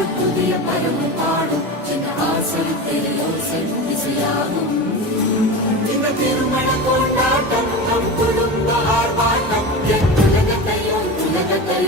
ஒரு புதிய பறவை பாடும் சின்ன ஆசை தெரியோசை இசையாகும். இந்த திருமண கொண்டாட்டம் நம் குடும்ப ஆர்ப்பாட்டம் என் உலகத்தையும் உலகத்தை